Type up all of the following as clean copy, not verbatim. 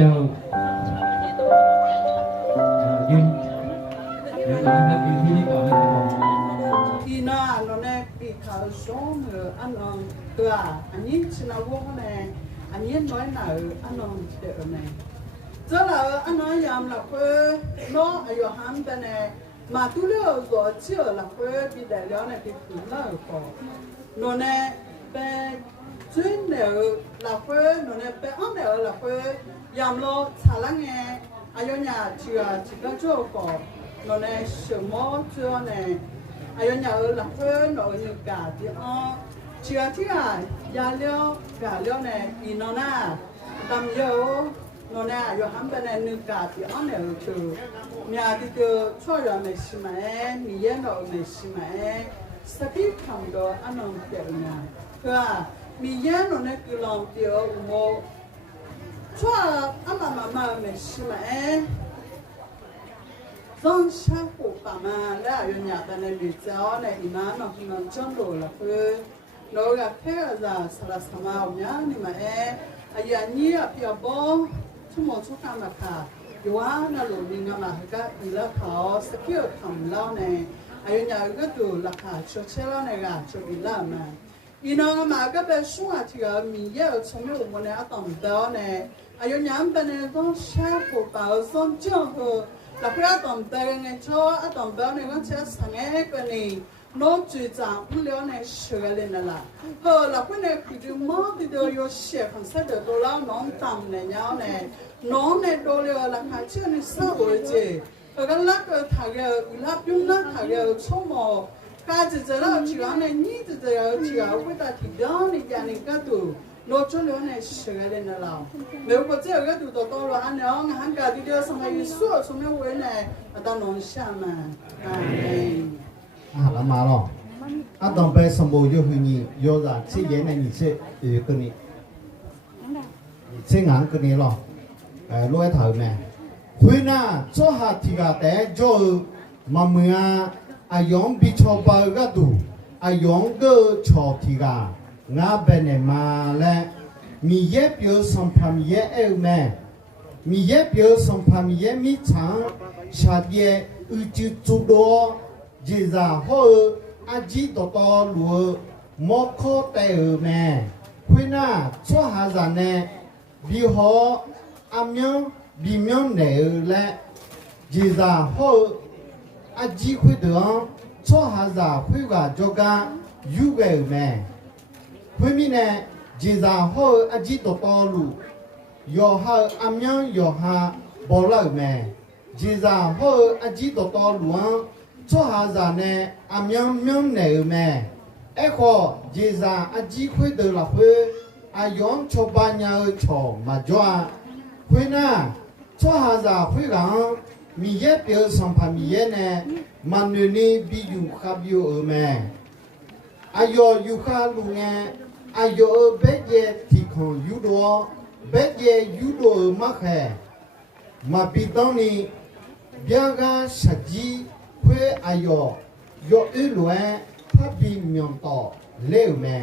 เจ้ายืนเดี๋ยวเราให้ยืนที่นี่ก่อนนะครับผม ทีน่าเราเนี่ยปีเขาส่งอันนั้นตัวอันนี้ชนะวงเนี่ยอันนี้น้อยหน่อยอันนั้นเดี๋ยวเนี่ยเจ้าเราอันนั้นยามเราเพื่อน้องอายุห้ามแต่เนี่ยมาตุเลี้ยวตัวเชื่อเราเพื่อปีเดียวเนี่ยปีถึงเราพอเราเนี่ยเป็นช่วยเดี๋ยวเราเพื่อเราเนี่ยเป็นอันเดียวเราเพื่อยามเราชาลังเงอายุเนี่ยเชื่อจิตโจ้ก่อนเราเนี่ยสมอเชื่อเนี่ยอายุเนี่ยเราเพื่อเราเนี่ยกาที่อ๋อเชื่อที่อ่ะยาเลี้ยวกาเลี้ยวเนี่ยอีนอน่าดำเยอะเราเนี่ยอายุห้ามแต่เนี่ยนึกกาที่อ๋อเนี่ยคือเนี่ยที่ก็ช่วยเราไม่ใช่ไหมมีเย็นเราไม่ใช่ไหมสติคำก็อันนั้นเกี่ยวเนี่ยคือมีเย็นเราเนี่ยคือลองเดียวโมช่วยอามาไม่ใช่ไหมต้องใช้หัวป่ามาแล้วอย่างนี้แต่ในดิจิทัลในอินาโนที่มันจังโดละเพื่อเราอยากแค่จะสารสมาเนี่ยนี่มาอย่างนี้พี่บอกชั่วโมงชั่วคำมาค่ะอยู่ว่าน่าหลงยิงมาก็อีแล้วเขาสกิลทำแล้วในอย่างนี้ก็ดูราคาช่วยเชื่อในการช่วยอีแล้วมาอีน้องมาก็เป็นช่วงที่มีเยอะชมอยู่บนนี้ต่อมเต้าในอย่างนี้เป็นต้องใช้หัวป่าส่วนเจ้าหัวเราเพื่อต่อมเต้าไงชั่วต่อมเต้าในก็ใช้สังเกตกันนี่น้องจุดจางผู้เลี้ยงในเชื่อเลยนั่นแหละเราเพื่อนในคือดูมากที่เดียวเชื่อคำสั่งเดียวตัวเราน้องต่ำในเนี้ยในน้องในตัวเลี้ยงราคาเชื่อในสาวเจ้ก็ลักถ่ายลับยุ่งลักถ่ายชั่วโมงการจะเจอเราเชื่อในนี่จะเจอเชื่อว่าแต่ที่เดียวในอย่างนี้ก็ดูน้องจุดเลี้ยงในเชื่อเลยนั่นแหละเมื่อวันเจ้าก็ดูตัวเราอันนี้งานการที่เดียวสมัยสู้สมัยวันไหนตอนน้องช่างมาแล้วมาหรอต้องไปสมบูรณ์อยู่ที่นี่อยู่ละที่เย็นในนี่ที่ตัวนี้ที่งานตัวนี้หรอรวยถ่ายแม่คุยน่ะช่วหาที่กาแต่จ่อมาเมื่ออายุบิชอบก็ดูอายุก็ชอบที่กางาเป็นมาแล้วมีเย็บเยอะสัมผัสเยอะแม่มีเย็บเยอะสัมผัสเยอะมีทางชาเยอุจิจุดจีจ่าหัวอาจีต่อลัวมอคเตอแม่คุยน่ะชั่วหาจานเนี่ยบิหัวอามีนบิมีนเนี่ยแหละจีจ่าหัวอาจีคุยเดือดชั่วหาจาคุยกับจงกันยูเกอแม่คุยมีเนี่ยจีจ่าหัวอาจีต่อลัวยอหาอามีนยอหาบอลเลยแม่จีจ่าหัวอาจีต่อลัวชั่วหาจานเนี่ยอามีนเนี่ยแม่ข้อจีจ่าอาจีคุยเดือดละคุยอายุชาวบ้านยังชอบมาจ้าคุยน่ะชั่วหาจาคุยกันมีเยอะเปียวสัมผัสมีเยอะเนี่ยมันนี่บิยูขับยูแม่อายุยูขาลุงเนี่ยอายุเบ็ดเย่ที่ของยูโดเบ็ดเย่ยูโดมาแค่มาปีตอนนี้เบียกาสัจจีคุยอายุยออีล้วนพับบีมีนต่อเลี้ยวแม่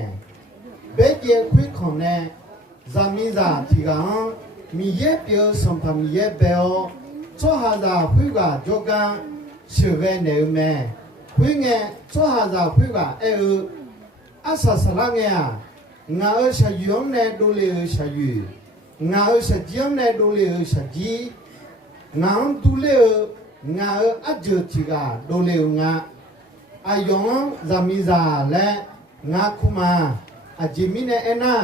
เบ็ดเย่คุยของเนี่ยจามิจาที่กันมีเยอะเปียวสัมผัสมีเยอะเบลชั่วหาจาคุยกับจงกันเชื่อเนี่ยแม่คุยเงี้ยชั่วหาจาคุยกับอาศัยสละเงี้ยงาใช้ยงเนี่ยดูเลยใช้ยูงาใช้จียงเนี่ยดูเลยใช้จีงาดูเลยงาอาจจะที่กันดูเลยงาอายุจามิจาและงาคุมาอาจิมิเนี่ยนะ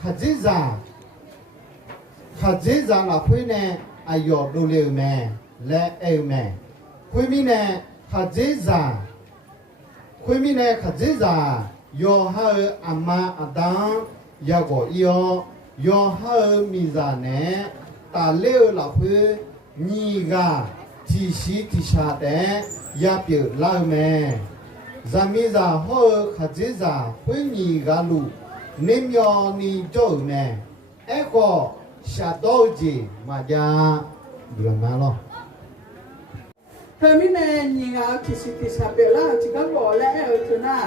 ขจิจาละคุยเนี่ยอายุดูเลยแม่และแม่คุยมีเนี่ย ขจิจาคุยมีเนขจิจาโยฮาอามาอาดังยาโกอีโยฮามีจาเนตาเลวลาพูนีกาทีชีติชาเตยาเปียลาเมจามิจาฮอขจิจาคุยนีกาลูเนมยอนีโจเมเอโกชาโดจีมาจาเดือนมาลอเธอไม่แน่ยิงเอาที่สิที่ชาเปล่าที่ก็บอกแล้วเธอน่ะ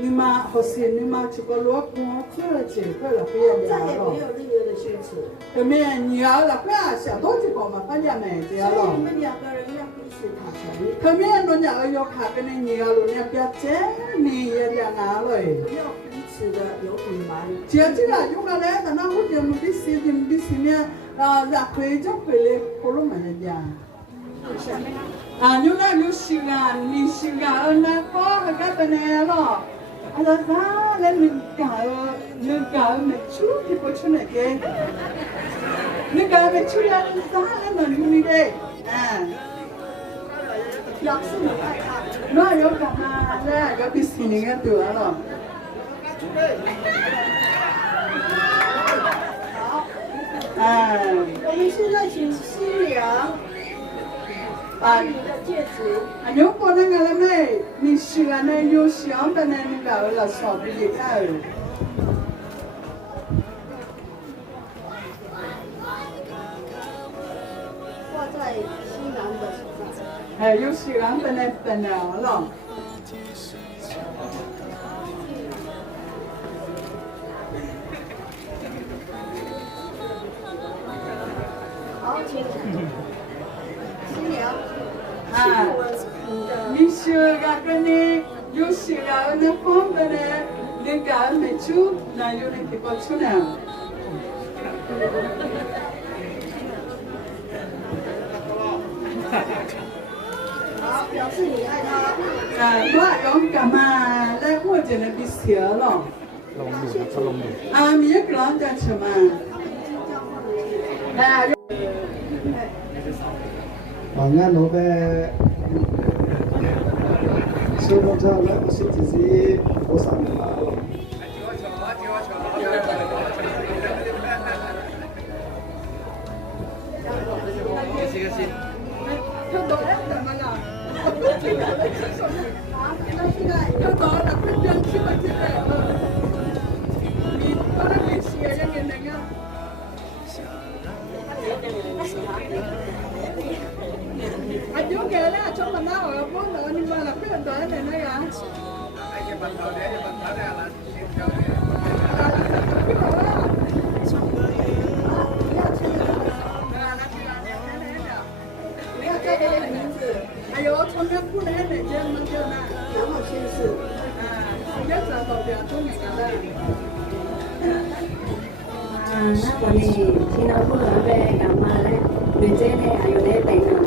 你妈好些你妈这个老公可这个了不要再也了没有任何的宣传。后面你要了不要想到这个嘛，把人买这所以了你。们两个人要彼此坦诚，后面人家要看跟你要了，你不要这你也两拿了。不要彼此的有隐瞒。接着啊，用了来，但那我就没得事情，没事呢，然后就回来，可能没人家。啊，用了有时间，没时间，那个那个本来了。啊，那啥，那能搞没出，你不出那个，能搞没出来，啥那能用你的，表示你爱他。那要干嘛呢？要比心里个多了。好，哎，我们现在请新娘把你的戒指啊，如果那个了没，你喜欢那有想的那个了，少不一个。挂在新郎的手上。哎，有喜欢的那了。好，请新娘啊亲吻你的。你喜欢跟你有喜欢那方的呢，那个没出，那有那个出呢。好，表示你爱他。啊，我用干嘛？来我这那比小了。啊，没有人家吃嘛。哎。bằng ngàn nó về số một trăm là có sự gì có sản phẩm Ayo kể là trong lần nào ở phố nữa nhưng mà là cái lần tới này nó gà. Ayo trong cái khu này này trên nó chưa nè. 然后先是 nhất là đầu tiên trong ngày này. 那我呢，听到不能被干嘛嘞？女仔呢还有咧被干嘛？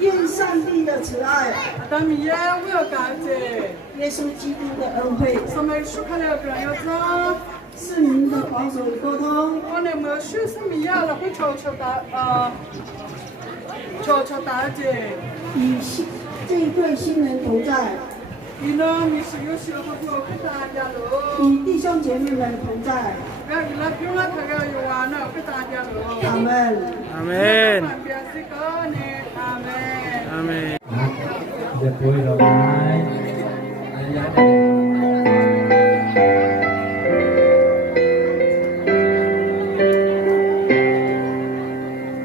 愿上帝的慈爱、耶稣基督的恩惠、圣灵的保守与沟通，与这一对新人同在，与弟兄姐妹们同在。阿门。Amen. Amen. จะปุยดอกไม้ระยะเด็ก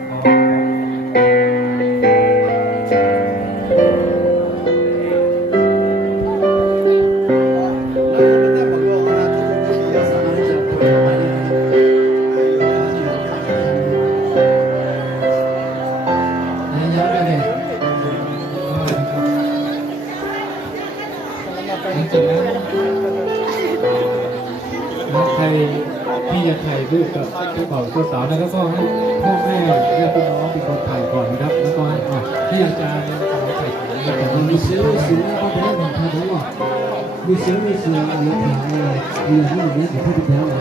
ขอ เจ้าบ่าวเจ้าสาวนะครับก็ให้พ่อแม่และพี่น้องเป็นคนถ่ายก่อนนะครับแล้วก็ให้อาจารย์ถ่ายนะครับผม 你行不行？我不要你太多了。你行不行？你看，哎呀，你也是特别漂亮，